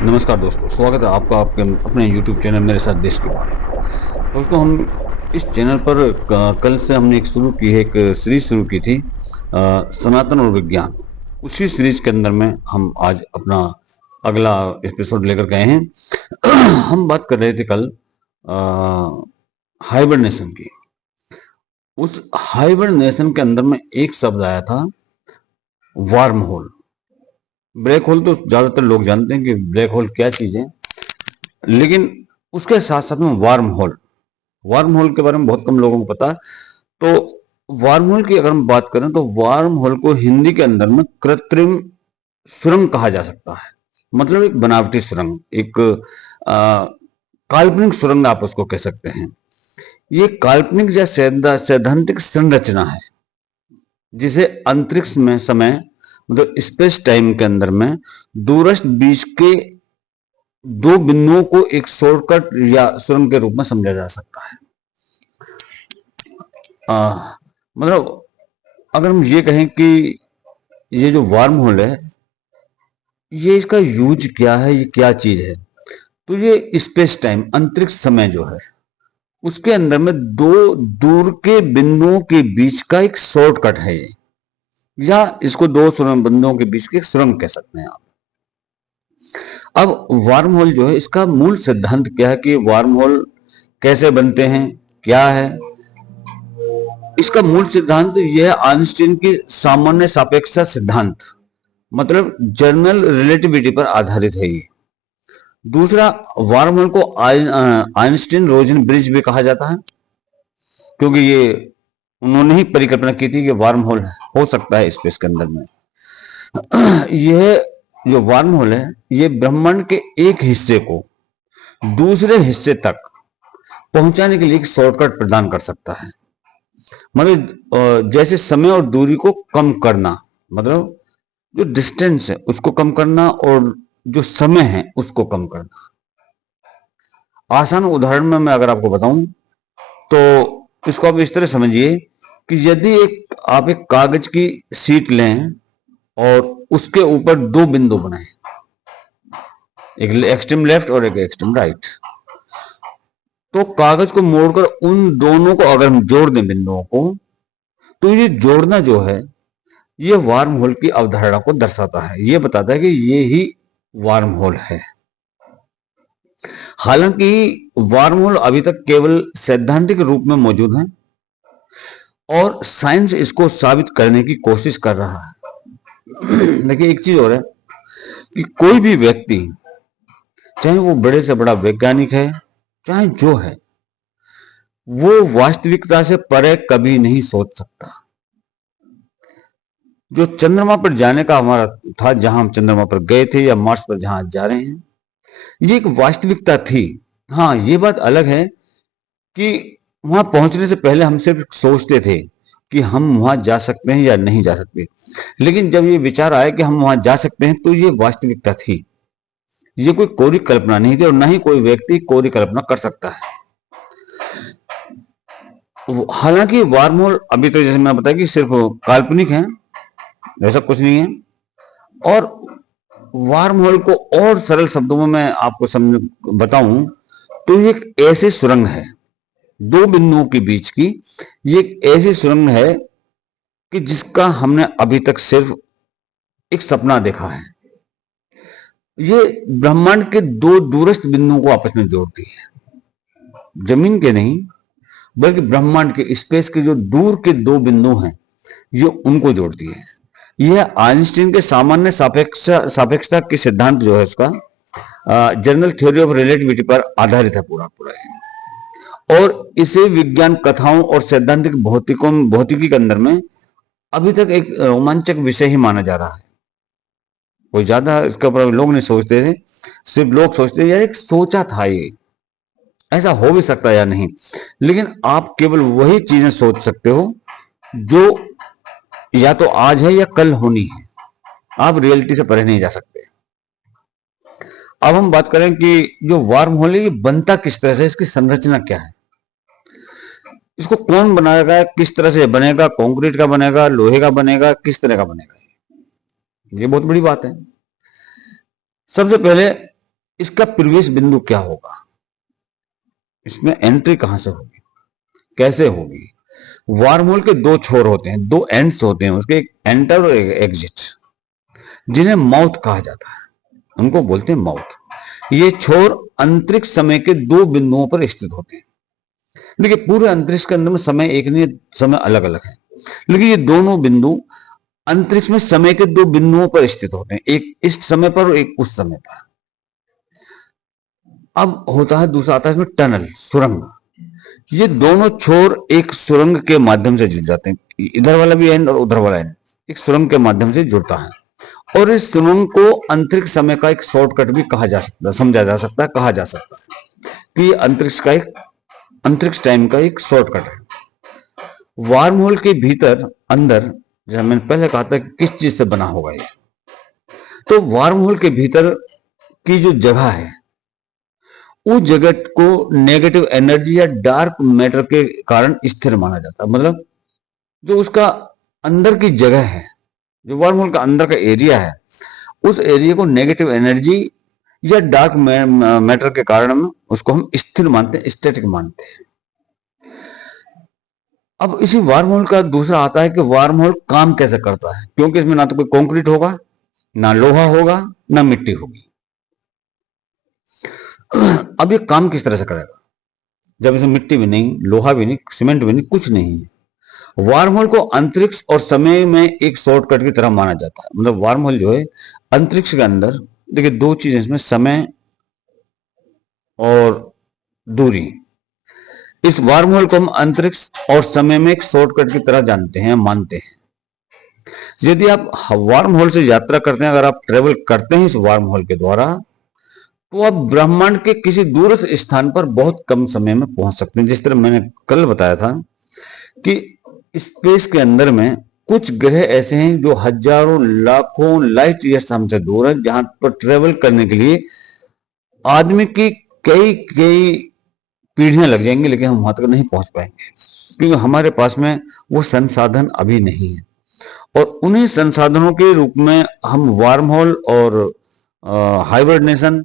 नमस्कार दोस्तों, स्वागत है आपका आपके अपने YouTube चैनल मेरे साथ देश की बात। दोस्तों, हम इस चैनल पर कल से हमने एक सीरीज शुरू की थी, सनातन और विज्ञान। उसी सीरीज के अंदर में हम आज अपना अगला एपिसोड लेकर गए हैं। हम बात कर रहे थे कल हाइबरनेशन की। उस हाइबरनेशन के अंदर में एक शब्द आया था, वार्म होल। ब्लैक होल तो ज्यादातर लोग जानते हैं कि ब्लैक होल क्या चीज है, लेकिन उसके साथ साथ में वार्म होल के बारे में बहुत कम लोगों को पता है। तो वार्म होल की अगर हम बात करें तो वार्म होल को हिंदी के अंदर में कृत्रिम सुरंग कहा जा सकता है। मतलब एक बनावटी सुरंग, एक काल्पनिक सुरंग आप उसको कह सकते हैं। ये काल्पनिक या सैद्धांतिक संरचना है जिसे अंतरिक्ष में समय, मतलब स्पेस टाइम के अंदर में दूरस्थ बीच के दो बिंदुओं को एक शॉर्टकट या सुरंग के रूप में समझा जा सकता है। मतलब अगर हम ये कहें कि ये जो वार्म होल है, ये इसका यूज क्या है, ये क्या चीज है, तो ये स्पेस टाइम, अंतरिक्ष समय जो है, उसके अंदर में दो दूर के बिंदुओं के बीच का एक शॉर्टकट है ये, या इसको दो सुरंग बिंदुओं के बीच की एक सुरंग कह सकते हैं आप। अब वार्म होल जो है, इसका मूल सिद्धांत क्या है कि वार्म होल कैसे बनते हैं, क्या है इसका मूल सिद्धांत। यह आइंस्टीन की सामान्य सापेक्षता सिद्धांत, मतलब जनरल रिलेटिविटी पर आधारित है ये। दूसरा, वार्म होल को आइंस्टीन रोजन ब्रिज भी कहा जाता है, क्योंकि ये उन्होंने ही परिकल्पना की थी कि वार्म होल हो सकता है स्पेस के अंदर में। यह जो वार्म होल है, ये ब्रह्मांड के एक हिस्से को दूसरे हिस्से तक पहुंचाने के लिए एक शॉर्टकट प्रदान कर सकता है। मतलब जैसे समय और दूरी को कम करना, मतलब जो डिस्टेंस है उसको कम करना और जो समय है उसको कम करना। आसान उदाहरण में मैं अगर आपको बताऊं तो इसको आप इस तरह समझिए कि यदि आप एक कागज की शीट लें और उसके ऊपर दो बिंदु बनाएं, एक एक्सट्रीम लेफ्ट और एक एक्सट्रीम राइट, तो कागज को मोड़कर उन दोनों को अगर हम जोड़ दें बिंदुओं को, तो ये जोड़ना जो है, ये वार्म होल की अवधारणा को दर्शाता है। ये बताता है कि ये ही वार्म होल है। हालांकि वार्म होल अभी तक केवल सैद्धांतिक रूप में मौजूद है और साइंस इसको साबित करने की कोशिश कर रहा है। देखिए, एक चीज और है कि कोई भी व्यक्ति, चाहे वो बड़े से बड़ा वैज्ञानिक है, चाहे जो है, वो वास्तविकता से परे कभी नहीं सोच सकता। जो चंद्रमा पर जाने का हमारा था, जहां हम चंद्रमा पर गए थे, या मार्स पर जहां जा रहे हैं, ये एक वास्तविकता थी। हाँ, ये बात अलग है कि वहां पहुंचने से पहले हम सिर्फ सोचते थे कि हम वहां जा सकते हैं या नहीं जा सकते, लेकिन जब ये विचार आया कि हम वहां जा सकते हैं, तो ये वास्तविकता थी। ये कोई कोरी कल्पना नहीं थी, और न ही कोई व्यक्ति कोरी कल्पना कर सकता है। हालांकि वार्म होल अभी तो जैसे मैं बताया कि सिर्फ काल्पनिक है, ऐसा कुछ नहीं है। और वार्म होल को और सरल शब्दों में मैं आपको समझ बताऊं तो ये एक ऐसी सुरंग है, दो बिंदुओं के बीच की। ये एक ऐसी सुरंग है कि जिसका हमने अभी तक सिर्फ एक सपना देखा है। ये ब्रह्मांड के दो दूरस्थ बिंदुओं को आपस में जोड़ती है, जमीन के नहीं बल्कि ब्रह्मांड के, स्पेस के जो दूर के दो बिंदु हैं, ये उनको जोड़ती है। यह आइंस्टीन के सामान्य सापेक्षता के सिद्धांत जो है उसका, जनरल थ्योरी ऑफ रिलेटिविटी पर आधारित है पूरा पूरा है। और इसे विज्ञान कथाओं और सैद्धांतिक भौतिकी के अंदर में अभी तक एक रोमांचक विषय ही माना जा रहा है। कोई ज्यादा इसके ऊपर लोग नहीं सोचते थे, सिर्फ लोग सोचते थे यार एक सोचा था, ये ऐसा हो भी सकता है या नहीं। लेकिन आप केवल वही चीजें सोच सकते हो जो या तो आज है या कल होनी है। आप रियलिटी से परे नहीं जा सकते। अब हम बात करें कि जो वार्म होल है, ये बनता किस तरह से, इसकी संरचना क्या है, इसको कौन बनाएगा, किस तरह से बनेगा, कंक्रीट का बनेगा, लोहे का बनेगा, किस तरह का बनेगा, ये बहुत बड़ी बात है। सबसे पहले इसका प्रवेश बिंदु क्या होगा, इसमें एंट्री कहां से होगी, कैसे होगी। वार्म होल के दो छोर होते हैं, दो एंड्स होते हैं उसके, एक एंटर और एक एग्जिट, जिन्हें माउथ कहा जाता है, उनको बोलते हैं माउथ। ये छोर अंतरिक्ष समय के दो बिंदुओं पर स्थित होते हैं। देखिए पूरे अंतरिक्ष के अंदर में समय एक नहीं है, समय अलग अलग है, लेकिन ये दोनों बिंदु अंतरिक्ष में समय के दो बिंदुओं पर स्थित होते हैं, एक इस समय पर और एक उस समय पर। अब होता है दूसरा, आता है इसमें टनल, सुरंग। ये दोनों छोर एक सुरंग के माध्यम से जुड़ जाते हैं, इधर वाला भी एंड और उधर वाला एंड एक सुरंग के माध्यम से जुड़ता है। और इस सुरंग को अंतरिक्ष समय का एक शॉर्टकट भी कहा जा सकता है, समझा जा सकता है, कहा जा सकता है कि अंतरिक्ष टाइम का एक शॉर्टकट है। वार्म होल के भीतर अंदर, जैसा मैंने पहले कहा था कि किस चीज से बना होगा ये, तो वार्म होल के भीतर की जो जगह है उस जगह को नेगेटिव एनर्जी या डार्क मैटर के कारण स्थिर माना जाता है। मतलब जो उसका अंदर की जगह है, जो वार्म होल का अंदर का एरिया है, उस एरिया को नेगेटिव एनर्जी या डार्क मैटर के कारण उसको हम स्थिर मानते हैं, स्टैटिक मानते हैं। अब इसी वार्म होल का दूसरा आता है कि वार्म होल काम कैसे करता है, क्योंकि इसमें ना तो कोई कंक्रीट होगा, ना लोहा होगा, ना मिट्टी होगी। अब ये काम किस तरह से करेगा जब इसमें मिट्टी भी नहीं, लोहा भी नहीं, सीमेंट भी नहीं, कुछ नहीं है। वार्म होल को अंतरिक्ष और समय में एक शॉर्टकट की तरह माना जाता है। मतलब वार्म होल जो है अंतरिक्ष के अंदर, देखिए दो चीजें इसमें, समय और दूरी। इस वार्म होल को हम अंतरिक्ष और समय में एक शॉर्टकट की तरह जानते हैं, मानते हैं। यदि आप वार्म होल से यात्रा करते हैं, अगर आप ट्रेवल करते हैं इस वार्म होल के द्वारा, तो आप ब्रह्मांड के किसी दूरस्थ स्थान पर बहुत कम समय में पहुंच सकते हैं। जिस तरह मैंने कल बताया था कि स्पेस के अंदर में कुछ ग्रह ऐसे हैं जो हजारों लाखों लाइट ईयर्स हमसे दूर है, जहां पर ट्रेवल करने के लिए आदमी की कई कई पीढ़ियां लग जाएंगी, लेकिन हम वहां तक नहीं पहुंच पाएंगे, क्योंकि हमारे पास में वो संसाधन अभी नहीं है। और उन्हीं संसाधनों के रूप में हम वार्म होल और हाइबरनेशन,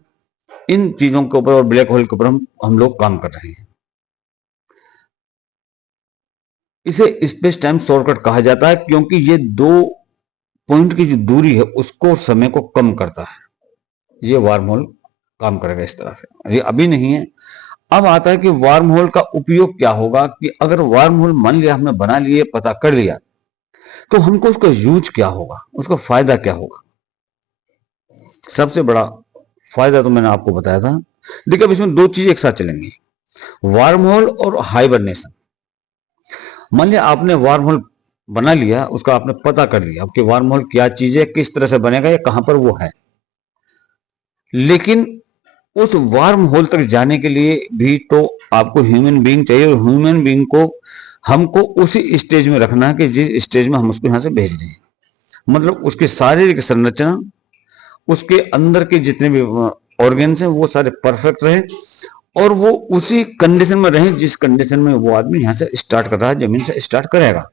इन चीजों के ऊपर और ब्लैक होल के ऊपर हम लोग काम कर रहे हैं। इसे स्पेस टाइम शॉर्टकट कहा जाता है, क्योंकि ये दो पॉइंट की जो दूरी है उसको, समय को कम करता है। ये वार्म होल काम करेगा इस तरह से, ये अभी नहीं है। अब आता है कि वार्म होल का उपयोग क्या होगा, कि अगर वार्म होल मान लिया हमने बना लिए, पता कर लिया, तो हमको उसका यूज क्या होगा, उसका फायदा क्या होगा। सबसे बड़ा फायदा तो मैंने आपको बताया था। देखिए अब इसमें दो चीज एक साथ चलेंगी, वार्म होल और हाइबरनेशन। मान लिया आपने वार्म होल बना लिया, उसका आपने पता कर लिया कि वार्म होल क्या चीज है, किस तरह से बनेगा, या कहां पर वो है। लेकिन उस वार्म होल तक जाने के लिए भी तो आपको ह्यूमन बीइंग चाहिए, और ह्यूमन बीइंग को हमको उसी स्टेज में रखना है कि जिस स्टेज में हम उसको यहां से भेज रहे हैं। मतलब उसकी शारीरिक संरचना, उसके अंदर के जितने भी ऑर्गन्स हैं वो सारे परफेक्ट रहे, और वो उसी कंडीशन में रहे जिस कंडीशन में वो आदमी यहां से स्टार्ट कर रहा है, जमीन से स्टार्ट करेगा।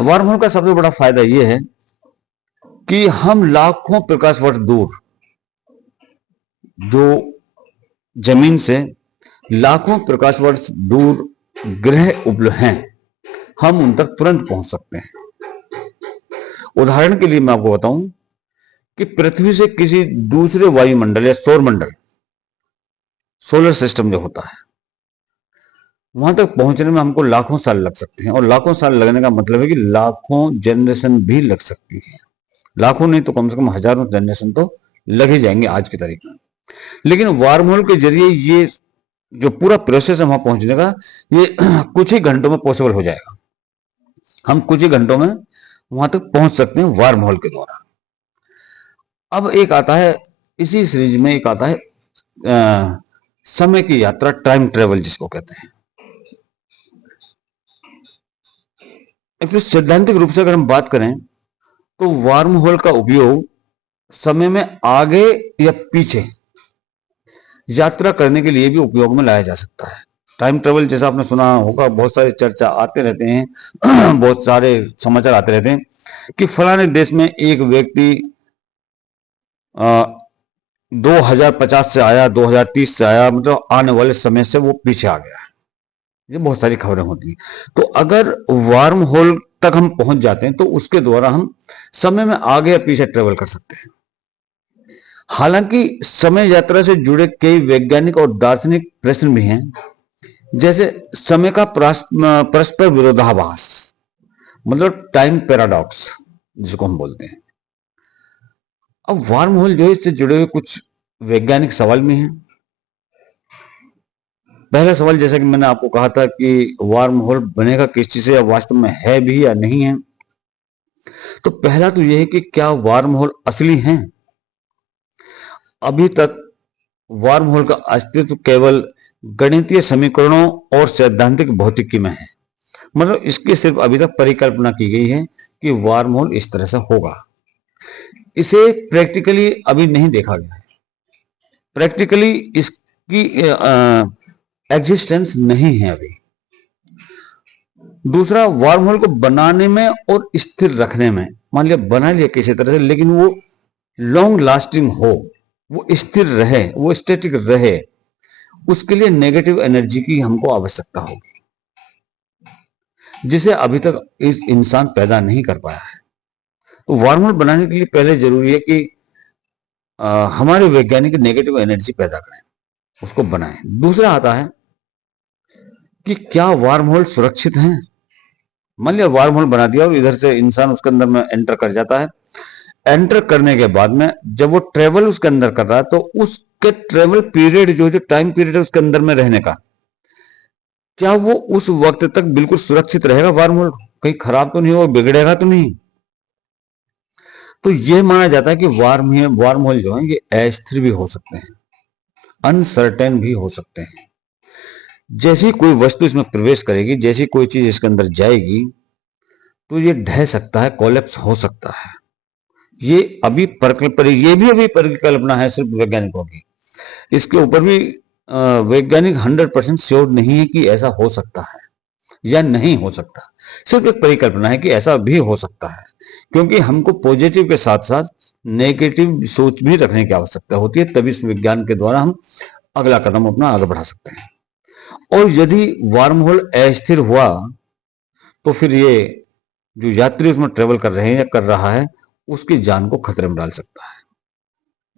वार्म होल का सबसे बड़ा फायदा ये है कि हम लाखों प्रकाश वर्ष दूर, जो जमीन से लाखों प्रकाश वर्ष दूर ग्रह उपलब्ध हैं, हम उन तक तुरंत पहुंच सकते हैं। उदाहरण के लिए मैं आपको बताऊं कि पृथ्वी से किसी दूसरे वायुमंडल या सौर मंडल, सोलर सिस्टम जो होता है, वहां तक पहुंचने में हमको लाखों साल लग सकते हैं। और लाखों साल लगने का मतलब है कि लाखों जनरेशन भी लग सकती है। लाखों नहीं तो कम से कम हजारों जनरेशन तो लग ही जाएंगे आज की तारीख में। लेकिन वार्म होल के जरिए ये जो पूरा प्रोसेस है वहां पहुंचने का, ये कुछ ही घंटों में पॉसिबल हो जाएगा। हम कुछ ही घंटों में वहां तक पहुंच सकते हैं वार्म होल के द्वारा। अब एक आता है इसी सीरीज में, एक आता है समय की यात्रा, टाइम ट्रेवल जिसको कहते हैं। एक सैद्धांतिक रूप से अगर हम बात करें, तो वार्म होल का उपयोग समय में आगे या पीछे यात्रा करने के लिए भी उपयोग में लाया जा सकता है। टाइम ट्रेवल जैसा आपने सुना होगा, बहुत सारी चर्चा आते रहते हैं बहुत सारे समाचार आते रहते हैं कि फलाने देश में एक व्यक्ति 2050 से आया, 2030 से आया, मतलब आने वाले समय से वो पीछे आ गया है। ये बहुत सारी खबरें होती हैं। तो अगर वार्म होल तक हम पहुंच जाते हैं तो उसके द्वारा हम समय में आगे या पीछे ट्रेवल कर सकते हैं। हालांकि समय यात्रा से जुड़े कई वैज्ञानिक और दार्शनिक प्रश्न भी हैं, जैसे समय का परस्पर विरोधाभास, मतलब टाइम पैराडॉक्स जिसको हम बोलते हैं। अब वार्म होल जो है इससे जुड़े हुए कुछ वैज्ञानिक सवाल भी हैं। पहला सवाल, जैसा कि मैंने आपको कहा था कि वार्म होल बनेगा किस चीज से, या वास्तव में है भी या नहीं है। तो पहला तो यह है कि क्या वार्म होल असली हैं? अभी तक वार्म होल का अस्तित्व केवल गणितीय समीकरणों और सैद्धांतिक भौतिकी में है। मतलब इसकी सिर्फ अभी तक परिकल्पना की गई है कि वार्म होल इस तरह से होगा। इसे प्रैक्टिकली अभी नहीं देखा गया है। प्रैक्टिकली इसकी एग्जिस्टेंस नहीं है अभी। दूसरा, वार्म होल को बनाने में और स्थिर रखने में, मान लिया बना लिया किसी तरह से, लेकिन वो लॉन्ग लास्टिंग हो, वो स्थिर रहे, वो स्टैटिक रहे, उसके लिए नेगेटिव एनर्जी की हमको आवश्यकता होगी, जिसे अभी तक इस इंसान पैदा नहीं कर पाया है। तो वार्म होल बनाने के लिए पहले जरूरी है कि हमारे वैज्ञानिक नेगेटिव एनर्जी पैदा करें, उसको बनाएं। दूसरा आता है कि क्या वार्म होल सुरक्षित हैं? मान लिया वार्म होल बना दिया और इधर से इंसान उसके अंदर में एंटर कर जाता है। एंटर करने के बाद में जब वो ट्रेवल उसके अंदर कर रहा है तो उसके ट्रेवल पीरियड जो टाइम पीरियड है उसके अंदर में रहने का, क्या वो उस वक्त तक बिल्कुल सुरक्षित रहेगा? वार्म होल कहीं खराब तो नहीं होगा, बिगड़ेगा तो नहीं? तो यह माना जाता है कि वार्म होल जो है ये अस्थिर भी हो सकते हैं, अनसर्टेन भी हो सकते हैं। जैसी कोई वस्तु इसमें प्रवेश करेगी, जैसी कोई चीज इसके अंदर जाएगी, तो ये ढह सकता है, कोलैप्स हो सकता है। ये अभी ये भी अभी परिकल्पना है सिर्फ वैज्ञानिकों की। इसके ऊपर भी वैज्ञानिक 100% श्योर नहीं है कि ऐसा हो सकता है या नहीं हो सकता। सिर्फ एक परिकल्पना है कि ऐसा भी हो सकता है, क्योंकि हमको पॉजिटिव के साथ साथ नेगेटिव सोच भी रखने की आवश्यकता होती है, तभी इस विज्ञान के द्वारा हम अगला कदम अपना आगे बढ़ा सकते हैं। और यदि वार्म होल अस्थिर हुआ तो फिर ये जो यात्री उसमें ट्रेवल कर रहे हैं या कर रहा है, उसकी जान को खतरे में डाल सकता है।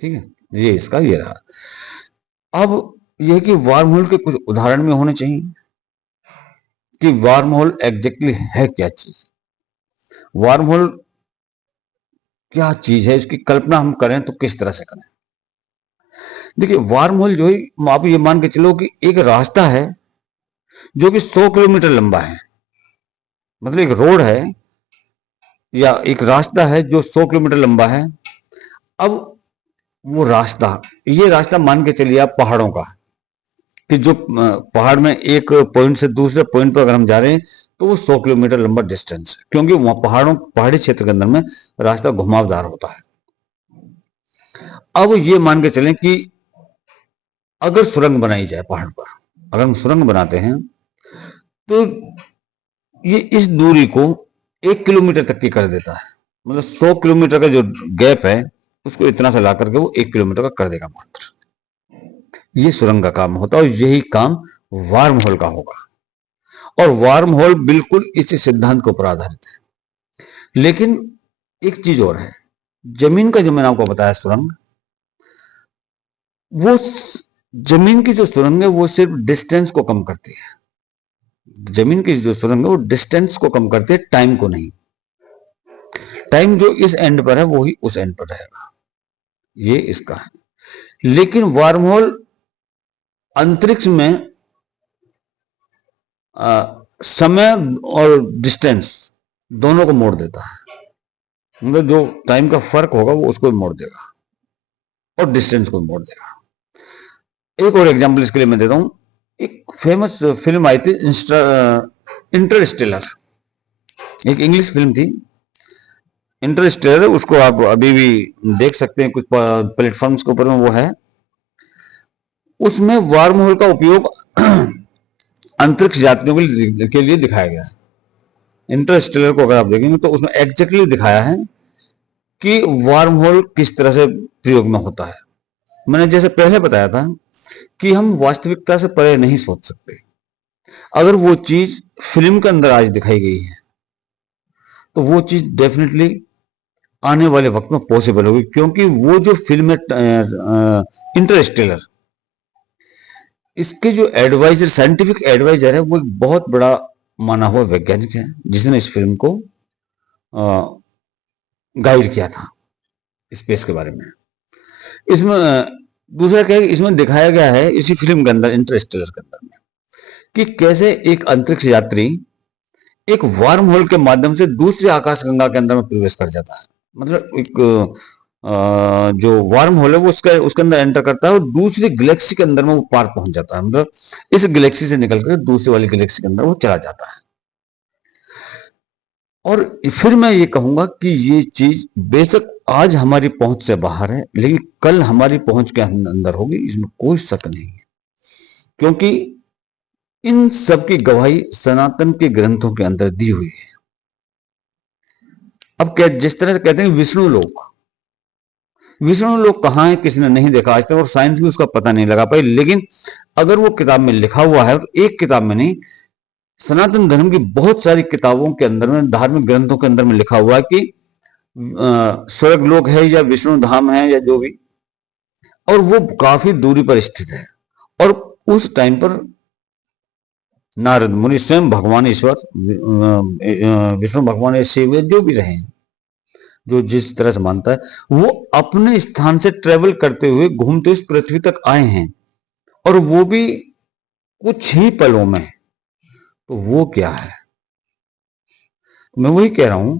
ठीक है, ये इसका ये रहा। अब यह कि वार्म होल के कुछ उदाहरण में होने चाहिए कि वार्म होल एग्जैक्टली है क्या चीज। वार्म होल क्या चीज है, इसकी कल्पना हम करें तो किस तरह से करें? देखिए, वार्म होल जो है आप ये मान के चलो कि एक रास्ता है जो कि 100 किलोमीटर लंबा है। मतलब एक रोड है या एक रास्ता है जो 100 किलोमीटर लंबा है। अब वो रास्ता, ये रास्ता मान के चलिए आप पहाड़ों का, कि जो पहाड़ में एक पॉइंट से दूसरे पॉइंट पर अगर हम जा रहे हैं तो वो 100 किलोमीटर लंबा डिस्टेंस है, क्योंकि वहां पहाड़ी क्षेत्र के अंदर में रास्ता घुमावदार होता है। अब ये मान के चलें कि अगर सुरंग बनाई जाए पहाड़ पर, अगर हम सुरंग बनाते हैं तो ये इस दूरी को 1 किलोमीटर तक की कर देता है। मतलब 100 किलोमीटर का जो गैप है उसको इतना सा ला करके वो 1 किलोमीटर का कर देगा मात्र। ये सुरंग का काम होता है और यही काम वार्म होल का होगा। और वार्म होल बिल्कुल इसी सिद्धांत के ऊपर आधारित है। लेकिन एक चीज और है, जमीन का जो मैंने आपको बताया सुरंग, वो जमीन की जो सुरंग है वो सिर्फ डिस्टेंस को कम करती है। जमीन की जो सुरंग है वो डिस्टेंस को कम करती है, टाइम को नहीं। टाइम जो इस एंड पर है वो ही उस एंड पर रहेगा, ये इसका है। लेकिन वार्म होल अंतरिक्ष में समय और डिस्टेंस दोनों को मोड़ देता है। मतलब जो टाइम का फर्क होगा वो उसको भी मोड़ देगा और डिस्टेंस को भी मोड़ देगा। एक और एग्जांपल इसके लिए मैं देता हूं। एक फेमस फिल्म आई थी इंटरस्टेलर, एक इंग्लिश फिल्म थी इंटरस्टेलर। उसको आप अभी भी देख सकते हैं, कुछ प्लेटफॉर्म्स के ऊपर में वो है। उसमें वार्म होल का उपयोग अंतरिक्ष यात्रियों के लिए दिखाया गया है। इंटरस्टेलर को अगर आप देखेंगे तो उसमें एग्जैक्टली दिखाया है कि वार्म होल किस तरह से प्रयोग में होता है। मैंने जैसे पहले बताया था कि हम वास्तविकता से परे नहीं सोच सकते। अगर वो चीज फिल्म के अंदर आज दिखाई गई है तो वो चीज डेफिनेटली आने वाले वक्त में पॉसिबल होगी, क्योंकि वो जो फिल्म है इंटरस्टेलर, इसके जो एडवाइजर, साइंटिफिक एडवाइजर है, वो एक बहुत बड़ा माना हुआ वैज्ञानिक है जिसने इस फिल्म को गाइड किया था स्पेस के बारे में। इसमें दूसरा क्या है, इसमें दिखाया गया है इसी फिल्म के अंदर, इंटरस्टेलर के अंदर में, कि कैसे एक अंतरिक्ष यात्री एक वार्म होल के माध्यम से दूसरी आकाशगंगा के अंदर में प्रवेश कर जाता है। मतलब एक जो वार्म होल है वो उसके अंदर एंटर करता है और दूसरी गैलेक्सी के अंदर में वो पार पहुंच जाता है। मतलब इस गैलेक्सी से निकल कर दूसरी वाली गैलेक्सी के अंदर वो चला जाता है। और फिर मैं ये कहूंगा कि ये चीज बेशक आज हमारी पहुंच से बाहर है, लेकिन कल हमारी पहुंच के अंदर होगी, इसमें कोई शक नहीं है। क्योंकि इन सब की गवाही सनातन के ग्रंथों के अंदर दी हुई है। अब जिस तरह से कहते हैं विष्णु लोक, विष्णु लोक कहाँ है किसी ने नहीं देखा आज तक, और साइंस भी उसका पता नहीं लगा पाई। लेकिन अगर वो किताब में लिखा हुआ है, एक किताब में नहीं, सनातन धर्म की बहुत सारी किताबों के अंदर में, धार्मिक ग्रंथों के अंदर में लिखा हुआ है कि स्वर्ग लोक है या विष्णु धाम है या जो भी, और वो काफी दूरी पर स्थित है। और उस टाइम पर नारद मुनि स्वयं भगवान ईश्वर, विष्णु भगवान, शिव, जो भी रहे, जो जिस तरह से मानता है, वो अपने स्थान से ट्रेवल करते हुए घूमते इस पृथ्वी तक आए हैं, और वो भी कुछ ही पलों में। तो वो क्या है, मैं वही कह रहा हूं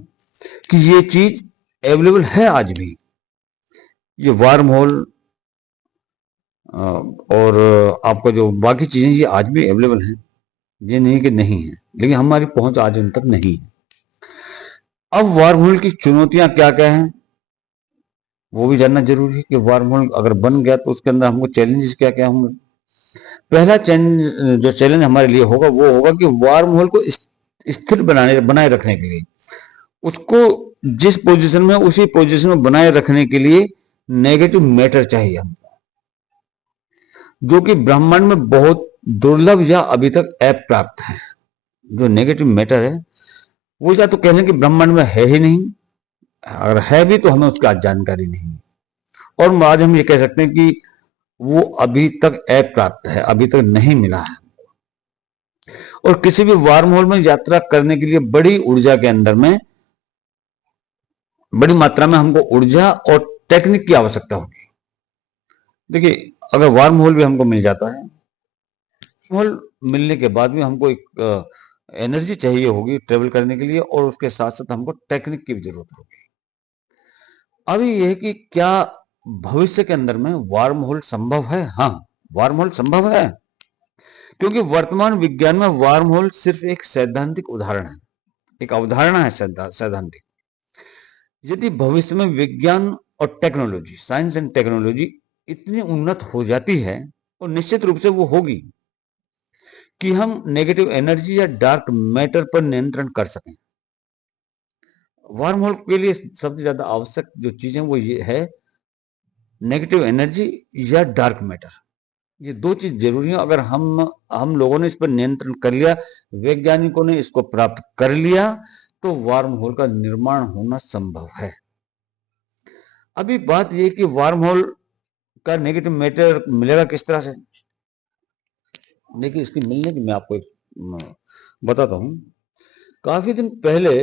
कि ये चीज अवेलेबल है आज भी। ये वार्म होल और आपका जो बाकी चीजें, ये आज भी अवेलेबल हैं, ये नहीं कि नहीं है, लेकिन हमारी पहुंच आज उन तक नहीं है। अब वार्म होल की चुनौतियां क्या क्या हैं वो भी जानना जरूरी है, कि वार्म होल अगर बन गया तो उसके अंदर हमको चैलेंजेस क्या क्या होंगे। पहला चैलेंज, जो चैलेंज हमारे लिए होगा, वो होगा कि वार्म होल को स्थिर बनाए रखने के लिए, उसको जिस पोजीशन में, उसी पोजीशन में बनाए रखने के लिए नेगेटिव मैटर चाहिए हमको, जो कि ब्रह्मांड में बहुत दुर्लभ या अभी तक अप्राप्त है। जो नेगेटिव मैटर है वो या तो कहने कि ब्रह्मांड में है ही नहीं, अगर है भी तो हमें उसकी आज जानकारी नहीं है, और आज हम ये कह सकते हैं कि वो अभी तक अप्राप्त है, अभी तक नहीं मिला है। और किसी भी वार्म होल में यात्रा करने के लिए बड़ी ऊर्जा के अंदर में, बड़ी मात्रा में हमको ऊर्जा और टेक्निक की आवश्यकता होगी। देखिए, अगर वार्म होल भी हमको मिल जाता है, होल मिलने के बाद भी हमको एक एनर्जी चाहिए होगी ट्रेवल करने के लिए, और उसके साथ साथ हमको टेक्निक की भी जरूरत होगी। अभी यह है कि क्या भविष्य के अंदर में वार्म होल संभव है? हाँ, वार्म होल संभव है, क्योंकि वर्तमान विज्ञान में वार्म होल सिर्फ एक सैद्धांतिक उदाहरण है, एक अवधारणा है सैद्धांतिक। यदि भविष्य में विज्ञान और टेक्नोलॉजी, साइंस एंड टेक्नोलॉजी इतनी उन्नत हो जाती है, और निश्चित रूप से वो होगी, कि हम नेगेटिव एनर्जी या डार्क मैटर पर नियंत्रण कर सकें। वार्म होल के लिए सबसे ज्यादा आवश्यक जो चीज है वो ये है, नेगेटिव एनर्जी या डार्क मैटर। ये दो चीज जरूरी है। अगर हम लोगों ने इस पर नियंत्रण कर लिया, वैज्ञानिकों ने इसको प्राप्त कर लिया, तो वार्म होल का निर्माण होना संभव है। अभी बात यह कि वार्म होल का नेगेटिव मैटर मिलेगा किस तरह से। देखिए, इसकी मिलने की मैं आपको एक बताता हूं। काफी दिन पहले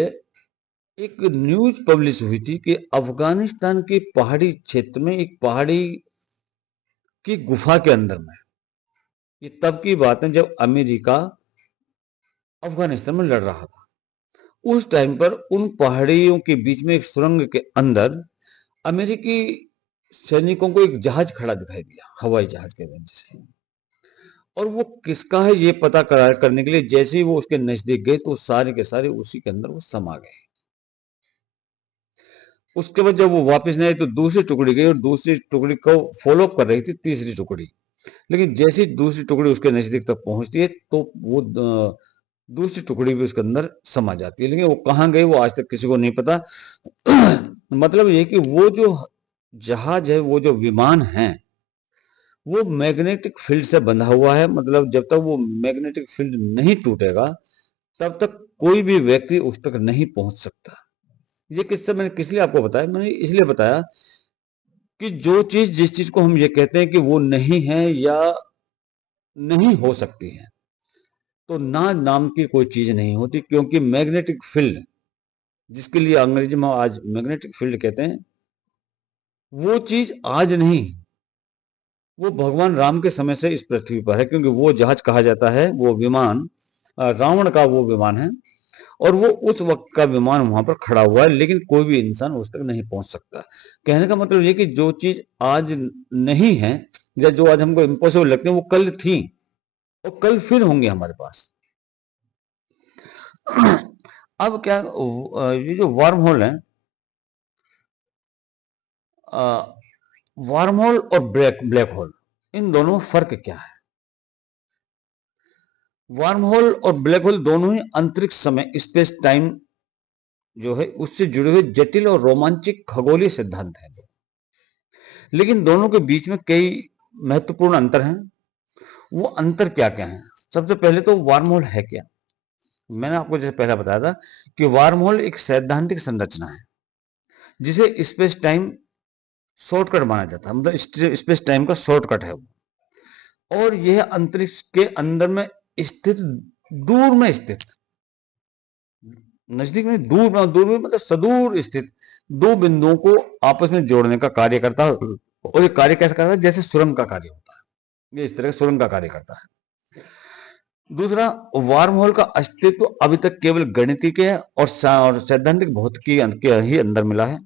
एक न्यूज पब्लिश हुई थी कि अफगानिस्तान के पहाड़ी क्षेत्र में, एक पहाड़ी की गुफा के अंदर में, ये तब की बात है जब अमेरिका अफगानिस्तान में लड़ रहा था। उस टाइम पर उन पहाड़ियों के बीच में एक सुरंग के अंदर अमेरिकी सैनिकों को एक जहाज खड़ा दिखाई दिया, हवाई जहाज के वजह से। और वो किसका है ये पता करने के लिए जैसे ही वो उसके नजदीक गए, तो सारे के सारे उसी के अंदर वो समा गए। उसके बाद जब वो वापस नहीं आए, तो दूसरी टुकड़ी गई, और दूसरी टुकड़ी को फॉलो कर रही थी तीसरी टुकड़ी। लेकिन जैसे ही दूसरी टुकड़ी उसके नजदीक तक पहुंचती है, तो वो दूसरी टुकड़ी भी उसके अंदर समा जाती है। लेकिन वो कहाँ गई वो आज तक किसी को नहीं पता। मतलब ये कि वो जो जहाज है, वो जो विमान है, वो मैग्नेटिक फील्ड से बंधा हुआ है, मतलब जब तक वो मैग्नेटिक फील्ड नहीं टूटेगा तब तक कोई भी व्यक्ति उस तक नहीं पहुंच सकता। ये किस्सा मैंने किस लिए आपको बताया? मैंने इसलिए बताया कि जो चीज, जिस चीज को हम ये कहते हैं कि वो नहीं है या नहीं हो सकती है, तो ना नाम की कोई चीज नहीं होती, क्योंकि मैग्नेटिक फील्ड, जिसके लिए अंग्रेजी में आज मैग्नेटिक फील्ड कहते हैं, वो चीज आज नहीं, वो भगवान राम के समय से इस पृथ्वी पर है, क्योंकि वो जहाज कहा जाता है, वो विमान रावण का वो विमान है, और वो उस वक्त का विमान वहां पर खड़ा हुआ है, लेकिन कोई भी इंसान उस तक नहीं पहुंच सकता। कहने का मतलब ये कि जो चीज आज नहीं है या जो आज हमको इम्पॉसिबल लगते हैं, वो कल थी और कल फिर होंगे हमारे पास। अब क्या, ये जो वार्म होल है, वार्म होल और ब्लैक होल, इन दोनों में फर्क क्या है? वार्म होल और ब्लैक होल दोनों ही अंतरिक्ष समय, स्पेस टाइम जो है उससे जुड़े हुए जटिल और रोमांचक खगोलीय सिद्धांत हैं। लेकिन दोनों के बीच में कई महत्वपूर्ण अंतर हैं। वो अंतर क्या क्या है? सबसे पहले तो वार्म होल है क्या? मैंने आपको जैसे पहले बताया था कि वार्म होल एक सैद्धांतिक संरचना है जिसे स्पेस टाइम शॉर्टकट माना जाता है, मतलब स्पेस टाइम का शॉर्टकट है वो। और यह अंतरिक्ष के अंदर में स्थित, दूर में स्थित, नजदीक में, दूर में, दूर में मतलब सदूर स्थित दो बिंदुओं को आपस में जोड़ने का कार्य करता है। और ये कार्य कैसे करता है? जैसे सुरंग का कार्य होता है, ये इस तरह सुरंग का कार्य करता है। दूसरा, वार्म होल का अस्तित्व अभी तक केवल गणितीय और सैद्धांतिक भौतिकी के ही अंदर मिला है।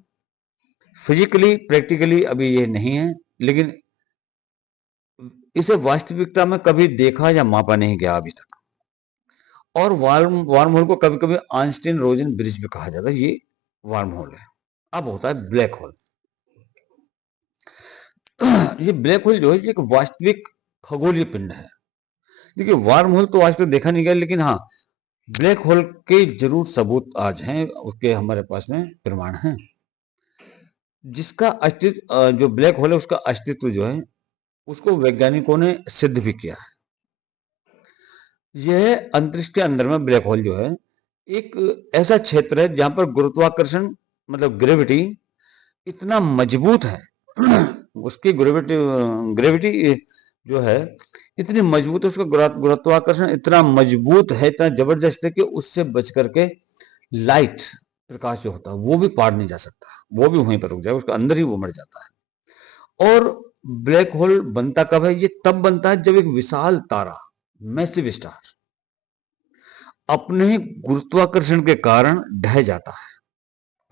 फिजिकली, प्रैक्टिकली अभी ये नहीं है, लेकिन इसे वास्तविकता में कभी देखा या मापा नहीं गया अभी तक। और वार्म होल को कभी कभी आइंस्टीन रोजन ब्रिज भी कहा जाता है। ये वार्म होल है। अब होता है ब्लैक होल। ये ब्लैक होल जो है, ये एक वास्तविक खगोलीय पिंड है। देखिए, वार्म होल तो आज तक देखा नहीं गया, लेकिन हाँ, ब्लैक होल के जरूर सबूत आज हैं, उसके हमारे पास में प्रमाण हैं। जिसका अस्तित्व, जो ब्लैक होल है उसका अस्तित्व जो है, उसको वैज्ञानिकों ने सिद्ध भी किया है। यह अंतरिक्ष के अंदर में ब्लैक होल जो है, एक ऐसा क्षेत्र है जहां पर गुरुत्वाकर्षण, मतलब ग्रेविटी इतना मजबूत है। उसकी ग्रेविटी ग्रेविटी जो है इतनी मजबूत है, उसका गुरुत्वाकर्षण इतना मजबूत है, इतना जबरदस्त है कि उससे बच करके लाइट, प्रकाश जो होता है, वो भी पार नहीं जा सकता, वो भी वहीं पर रुक जाएगा, उसके अंदर ही वो मर जाता है। और ब्लैक होल बनता कब है? ये तब बनता है जब एक विशाल तारा, मैसिव स्टार, अपने ही गुरुत्वाकर्षण के कारण ढह जाता है,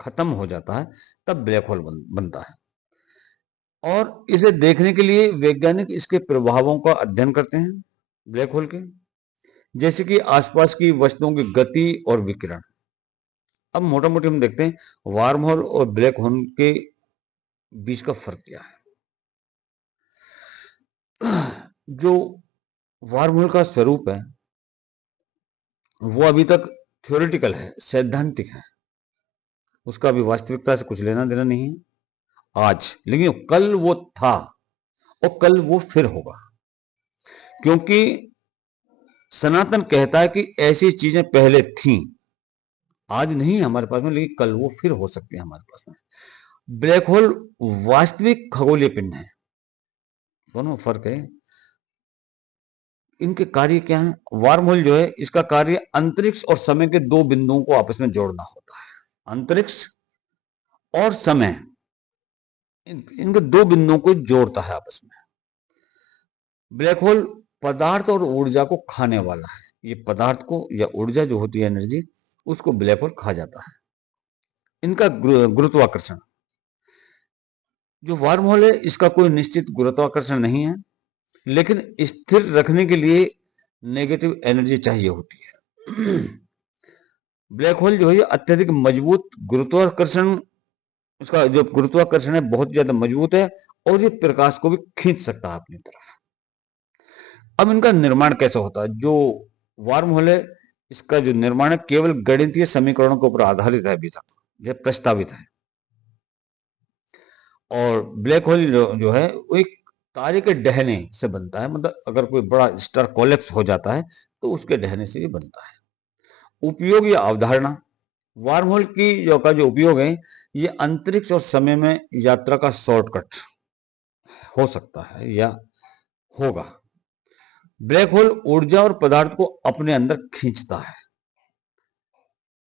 खत्म हो जाता है, तब ब्लैक होल बनता है। और इसे देखने के लिए वैज्ञानिक इसके प्रभावों का अध्ययन करते हैं, ब्लैक होल के, जैसे कि आसपास की वस्तुओं की गति और विकिरण। अब मोटा मोटी हम देखते हैं वार्म होल और ब्लैक होल के बीच का फर्क क्या है। जो वार्म होल का स्वरूप है, वो अभी तक थ्योरेटिकल है, सैद्धांतिक है, उसका अभी वास्तविकता से कुछ लेना देना नहीं है आज, लेकिन कल वो था और कल वो फिर होगा। क्योंकि सनातन कहता है कि ऐसी चीजें पहले थीं, आज नहीं है हमारे पास में, लेकिन कल वो फिर हो सकती है हमारे पास में। ब्लैक होल वास्तविक खगोलीय पिंड है, दोनों में फर्क है। इनके कार्य क्या है? वार्म होल जो है, इसका कार्य अंतरिक्ष और समय के दो बिंदुओं को आपस में जोड़ना होता है। अंतरिक्ष और समय, इनके दो बिंदुओं को जोड़ता है आपस में। ब्लैक होल पदार्थ और ऊर्जा को खाने वाला है। ये पदार्थ को या ऊर्जा जो होती है, एनर्जी, उसको ब्लैक होल खा जाता है। इनका गुरुत्वाकर्षण, जो वार्म होल है, इसका कोई निश्चित गुरुत्वाकर्षण नहीं है, लेकिन स्थिर रखने के लिए नेगेटिव एनर्जी चाहिए होती है। ब्लैक होल जो है अत्यधिक मजबूत गुरुत्वाकर्षण, उसका जो गुरुत्वाकर्षण है बहुत ज्यादा मजबूत है, और ये प्रकाश को भी खींच सकता है अपनी तरफ। अब इनका निर्माण कैसे होता है? जो वार्म होल है, इसका जो निर्माण है केवल गणितीय समीकरणों के ऊपर आधारित है, अभी तक यह प्रस्तावित है। और ब्लैक होल जो है वो एक तारे के ढहने से बनता है, मतलब अगर कोई बड़ा स्टार कोलैप्स हो जाता है तो उसके ढहने से ये बनता है। उपयोग या अवधारणा, वार्म होल की जो उपयोग है, ये अंतरिक्ष और समय में यात्रा का शॉर्टकट हो सकता है या होगा। ब्लैक होल ऊर्जा और पदार्थ को अपने अंदर खींचता है।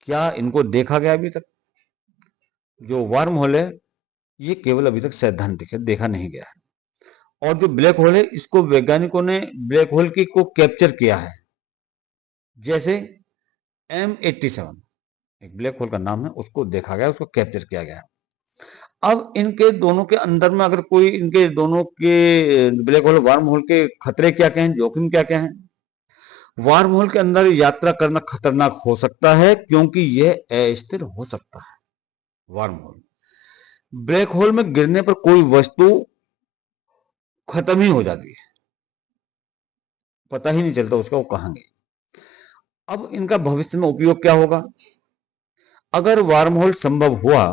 क्या इनको देखा गया अभी तक? जो वार्म होल है ये केवल अभी तक सैद्धांतिक है, देखा नहीं गया है। और जो ब्लैक होल है इसको वैज्ञानिकों ने ब्लैक होल की को कैप्चर किया है, जैसे M87 एक ब्लैक होल का नाम है, उसको देखा गया, उसको कैप्चर किया गया। अब इनके दोनों के अंदर में अगर कोई इनके दोनों के ब्लैक होल वार्म होल के खतरे क्या क्या हैं, जोखिम क्या क्या हैं? वार्म होल के अंदर यात्रा करना खतरनाक हो सकता है क्योंकि यह अस्थिर हो सकता है। वार्म होल, ब्लैक होल में गिरने पर कोई वस्तु खत्म ही हो जाती है, पता ही नहीं चलता उसका वो कहां गई। अब इनका भविष्य में उपयोग क्या होगा? अगर वार्म होल संभव हुआ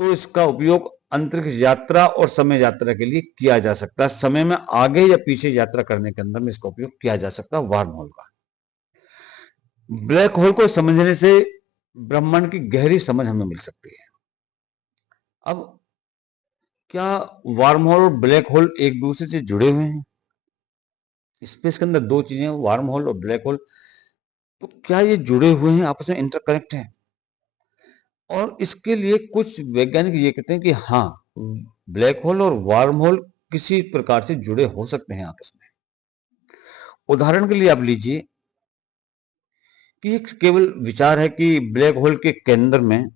तो इसका उपयोग अंतरिक्ष यात्रा और समय यात्रा के लिए किया जा सकता है। समय में आगे या पीछे यात्रा करने के अंदर में इसका उपयोग किया जा सकता है वार्म होल का। ब्लैक होल को समझने से ब्रह्मांड की गहरी समझ हमें मिल सकती है। अब क्या वार्म होल और ब्लैक होल एक दूसरे से जुड़े हुए हैं? स्पेस के अंदर दो चीजें, वार्म होल और ब्लैक होल, तो क्या ये जुड़े हुए हैं, आपस में इंटरकनेक्ट हैं? और इसके लिए कुछ वैज्ञानिक ये कहते हैं कि हाँ, ब्लैक होल और वार्म होल किसी प्रकार से जुड़े हो सकते हैं आपस में। उदाहरण के लिए आप लीजिए कि एक केवल विचार है कि ब्लैक होल के केंद्र में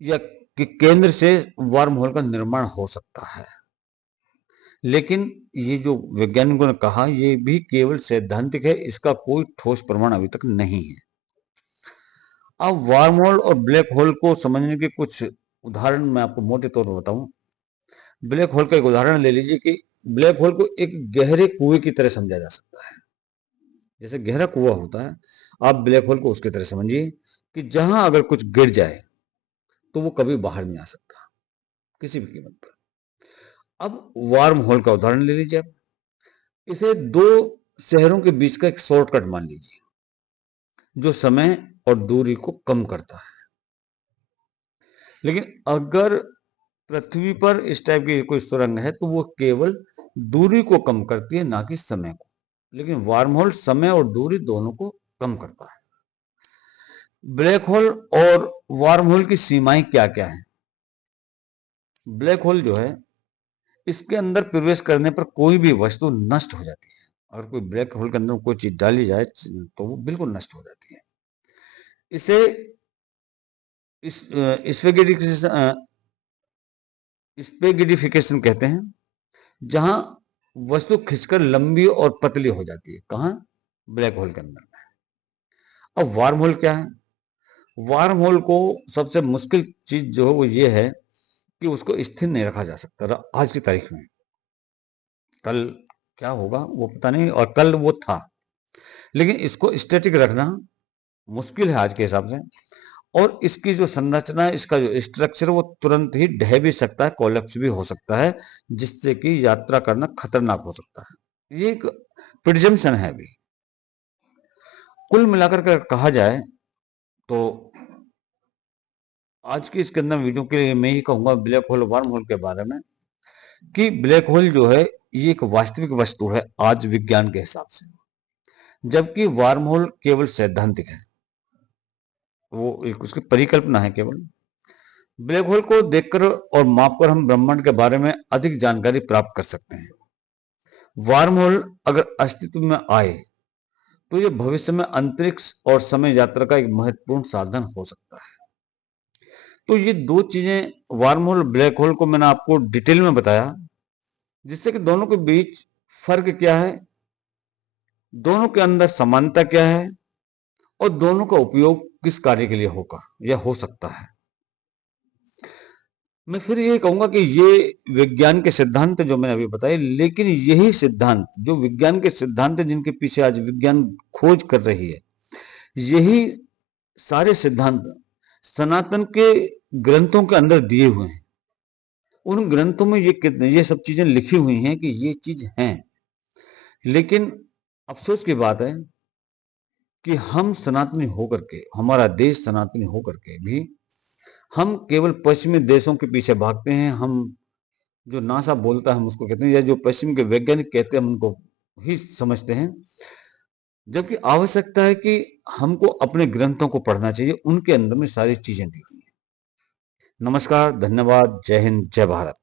या कि केंद्र से वार्म होल का निर्माण हो सकता है, लेकिन ये जो वैज्ञानिकों ने कहा ये भी केवल सैद्धांतिक है, इसका कोई ठोस प्रमाण अभी तक नहीं है। अब वार्म होल और ब्लैक होल को समझने के कुछ उदाहरण मैं आपको मोटे तौर पर बताऊं। ब्लैक होल का एक उदाहरण ले लीजिए कि ब्लैक होल को एक गहरे कुएं की तरह समझा जा सकता है। जैसे गहरा कुआं होता है, आप ब्लैक होल को उसकी तरह समझिए कि जहां अगर कुछ गिर जाए तो वो कभी बाहर नहीं आ सकता किसी भी कीमत पर। अब वार्म होल का उदाहरण ले लीजिए आप, इसे दो शहरों के बीच का एक शॉर्टकट मान लीजिए जो समय और दूरी को कम करता है। लेकिन अगर पृथ्वी पर इस टाइप की कोई सुरंग है तो वो केवल दूरी को कम करती है, ना कि समय को। लेकिन वार्म होल समय और दूरी दोनों को कम करता है। ब्लैक होल और वार्म होल की सीमाएं क्या क्या हैं? ब्लैक होल जो है इसके अंदर प्रवेश करने पर कोई भी वस्तु नष्ट हो जाती है। अगर कोई ब्लैक होल के अंदर कोई चीज डाली जाए तो वो बिल्कुल नष्ट हो जाती है। इसे इस स्पेगिडिफिकेशन कहते हैं, जहां वस्तु खिंचकर लंबी और पतली हो जाती है। कहां? ब्लैक होल के अंदर में। अब वार्म होल क्या है? वार्म होल को सबसे मुश्किल चीज जो है वो ये है कि उसको स्थिर नहीं रखा जा सकता आज की तारीख में। कल क्या होगा वो पता नहीं, और कल वो था, लेकिन इसको स्टैटिक रखना मुश्किल है आज के हिसाब से। और इसकी जो संरचना है, इसका जो स्ट्रक्चर, वो तुरंत ही ढह भी सकता है, कोलैप्स भी हो सकता है, जिससे कि यात्रा करना खतरनाक हो सकता है। ये एक प्रिजम्पशन है अभी। कुल मिलाकर के कहा जाए तो आज की इसके अंदर वीडियो के लिए मैं ही कहूंगा ब्लैक होल वार्म होल के बारे में कि ब्लैक होल जो है ये एक वास्तविक वस्तु है आज विज्ञान के हिसाब से, जबकि वार्म होल केवल सैद्धांतिक है, वो एक उसकी परिकल्पना है केवल। ब्लैक होल को देखकर और मापकर हम ब्रह्मांड के बारे में अधिक जानकारी प्राप्त कर सकते हैं। वार्म होल अगर अस्तित्व में आए तो ये भविष्य में अंतरिक्ष और समय यात्रा का एक महत्वपूर्ण साधन हो सकता है। तो ये दो चीजें, वार्म होल ब्लैक होल को मैंने आपको डिटेल में बताया, जिससे कि दोनों के बीच फर्क क्या है, दोनों के अंदर समानता क्या है, और दोनों का उपयोग किस कार्य के लिए होगा या हो सकता है। मैं फिर ये कहूंगा कि ये विज्ञान के सिद्धांत जो मैंने अभी बताए, लेकिन यही सिद्धांत जो विज्ञान के सिद्धांत जिनके पीछे आज विज्ञान खोज कर रही है, यही सारे सिद्धांत सनातन के ग्रंथों के अंदर दिए हुए हैं। उन ग्रंथों में ये सब चीजें लिखी हुई हैं कि ये चीज हैं। लेकिन अफसोस की बात है कि हम सनातनी होकर के, हमारा देश सनातनी होकर के भी हम केवल पश्चिमी देशों के पीछे भागते हैं। हम जो नासा बोलता है हम उसको कहते हैं, या जो पश्चिम के वैज्ञानिक कहते हैं हम उनको ही समझते हैं। जबकि आवश्यकता है कि हमको अपने ग्रंथों को पढ़ना चाहिए, उनके अंदर में सारी चीजें दी हुई हैं। नमस्कार, धन्यवाद, जय हिंद, जय भारत।